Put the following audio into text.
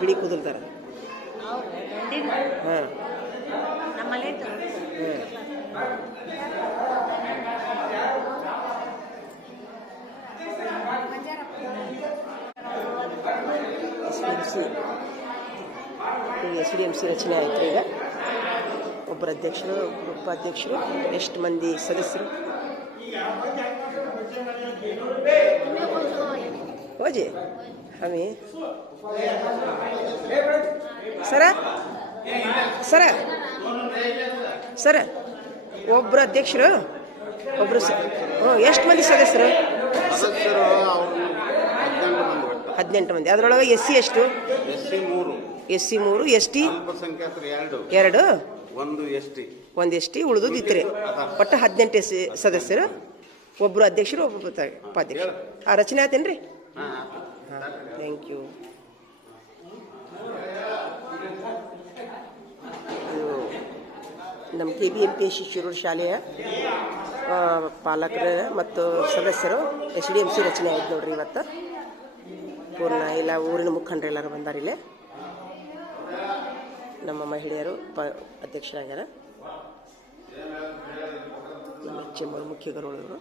ಬಿಳಿ ಗಂಡಿನ ಹಾಂ. S D M C S D M C ರಚನೆ ಆಯಿತು ಈಗ. ಒಬ್ಬರು ಅಧ್ಯಕ್ಷರು ಒಬ್ಬರು ಉಪಾಧ್ಯಕ್ಷರು ಎಷ್ಟು ಮಂದಿ ಸದಸ್ಯರು? ಹೋಜಿ ಹಮಿ ಸರ ಸರ ಸರ ಒಬ್ಬರು ಅಧ್ಯಕ್ಷರು? ಒಬ್ಬರು ಹ್ಞೂ ಎಷ್ಟು ಮಂದಿ ಸದಸ್ಯರು? ಹದಿನೆಂಟು ಮಂದಿ ಅದರೊಳಗೆ ಎಸ್ ಸಿ ಎಷ್ಟು? ಎಸ್ ಸಿ ಮೂರು. ಎಸ್ ಸಿ ಮೂರು ಎಸ್ ಟಿ ಎರಡು. ಒಂದು ಎಸ್ ಟಿ ಒಂದು ಎಸ್ ಟಿ ಉಳಿದು ಇತ್ತರೆ ಒಟ್ಟು ಹದಿನೆಂಟು ಎಸ್ ಸದಸ್ಯರು. ಒಬ್ಬರು ಅಧ್ಯಕ್ಷರು ಒಬ್ಬರು ಉಪ- ಉಪಾಧ್ಯಕ್ಷರು. ಆ ರಚನೆ ಆತೇನ್ರಿ? ಥ್ಯಾಂಕ್ ಯು ನಮ್ಮ ಕೆ ಬಿ ಎಂ ಪಿ ಶಿಶುರು ಶಾಲೆಯ ಪಾಲಕರು ಮತ್ತು ಸದಸ್ಯರು, ಎಚ್ ಡಿ ಎಂ ಸಿ ರಚನೆ ಆಯ್ತು ನೋಡ್ರಿ ಇವತ್ತು. ಪೂರ್ಣ ಎಲ್ಲ ಊರಿನ ಮುಖಂಡರು ಎಲ್ಲರೂ ಬಂದಾರ ಇಲ್ಲೇ. ನಮ್ಮ ಮಹಿಳೆಯರು ಪ ಅಧ್ಯಕ್ಷರಾಗ್ಯಾರ. ನಮ್ಮ ಎಚ್ ಮುಖ್ಯ ಗುರುಗಳು ಇವರು.